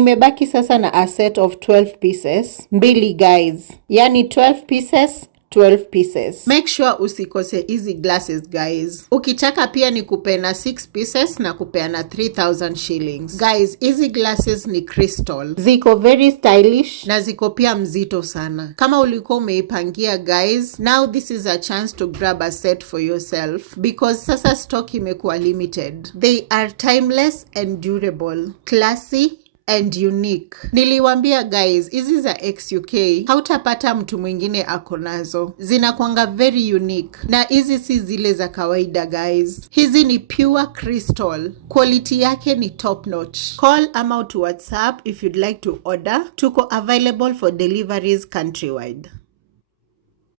Nimebaki sasa na a set of 12 pieces, mbili guys. Yani 12 pieces, 12 pieces. Make sure usikose hizi glasses guys. Ukitaka pia ni kupena 6 pieces na kupeana 3000 shillings. Guys, hizi glasses ni crystal. Ziko very stylish na ziko pia mzito sana. Kama ulikuwa umeipangia guys, now this is a chance to grab a set for yourself because sasa stock imekuwa limited. They are timeless and durable, classy and unique. Niliwambia guys, hizi za XUK hautapata mtu mwingine ako nazo. Zinakuanga very unique na hizi si zile za kawaida guys. Hizi ni pure crystal. Quality yake ni top notch. Call ama to WhatsApp if you'd like to order. Tuko available for deliveries countrywide.